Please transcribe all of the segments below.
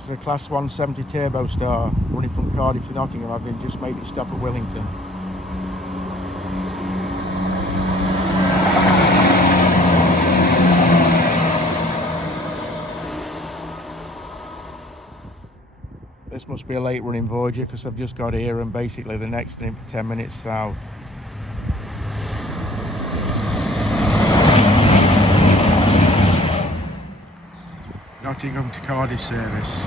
This is a Class 170 Turbo Star running from Cardiff to Nottingham. I've just made it stop at Willington. This must be a late running Voyager because I've just got here and basically the next in for 10 minutes south. Nottingham to Cardiff service.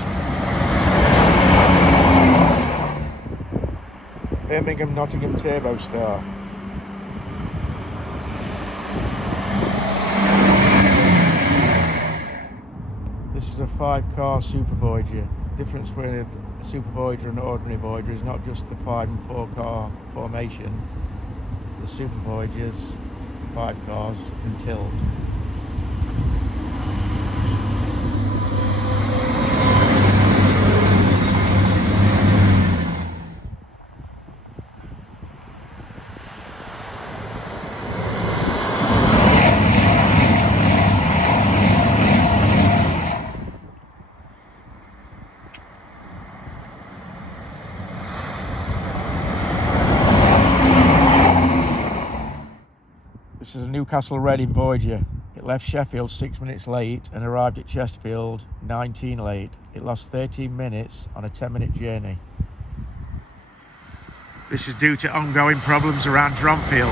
Birmingham Nottingham Turbo Star. This is a 5-car Super Voyager. The difference with a Super Voyager and an ordinary Voyager is not just the 5 and 4 car formation. The Super Voyagers, 5 cars, can tilt. This is a Newcastle Reading Voyager. It left Sheffield 6 minutes late and arrived at Chesterfield 19 late. It lost 13 minutes on a 10-minute journey. This is due to ongoing problems around Dronfield.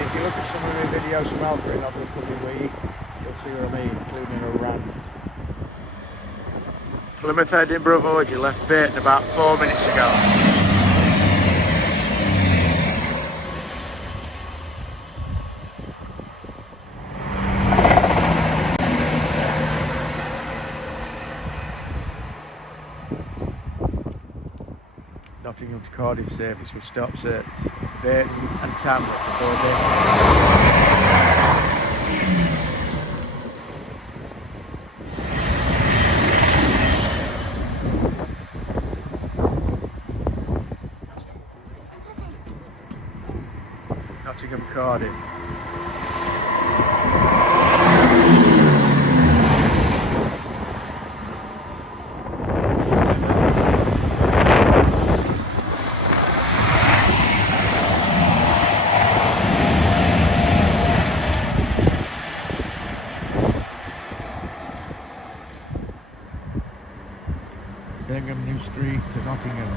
If you look at some of my videos from Alfred over the coming week, you'll see what I mean, including a rant. Plymouth Edinburgh Voyager left Burton about 4 minutes ago. Nottingham to Cardiff service with stops at Burton and Tamworth before Nottingham Cardiff. Birmingham New Street to Nottingham.